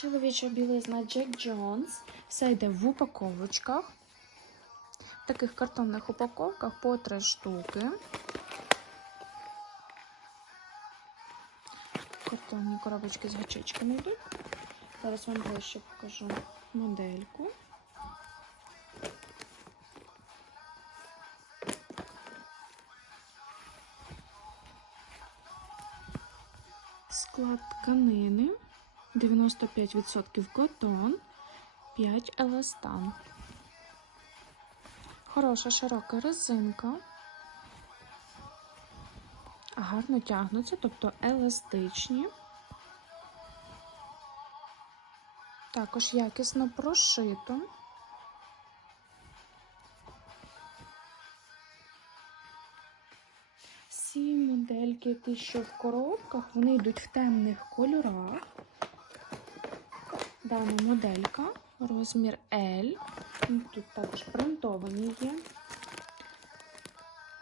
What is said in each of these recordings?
Чоловіча білизна Jack Jones. Все йде в упаковочках. В таких картонних упаковках по 3 штуки. Картонні коробочки з гачечками йдуть. Зараз вам ближче покажу модельку. Склад тканини 95% котон, 5 еластан. Хороша широка резинка. Гарно тягнуться, тобто еластичні. Також якісно прошито. Всі модельки, ті, що в коробках, вони йдуть в темних кольорах. Дана моделька, розмір L. Тут також принтовані є.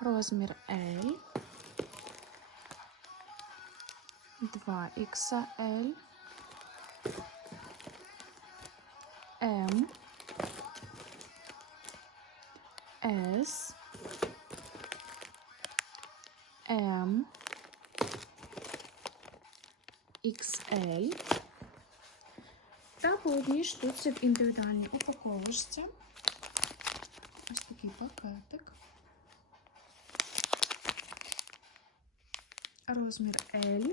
Розмір L. 2XL. М. С. М. XL. По одній штуці в індивідуальній упаковочці. Ось такий пакетик. Розмір L.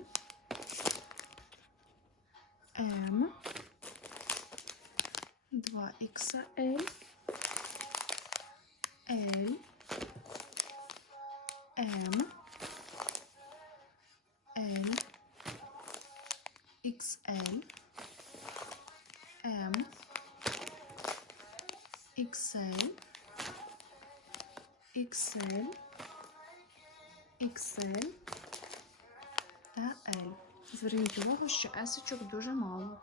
М. 2XL. L. М. L. XL. М. XL. XL. XL та L. Зверніть увагу, що есочок дуже мало.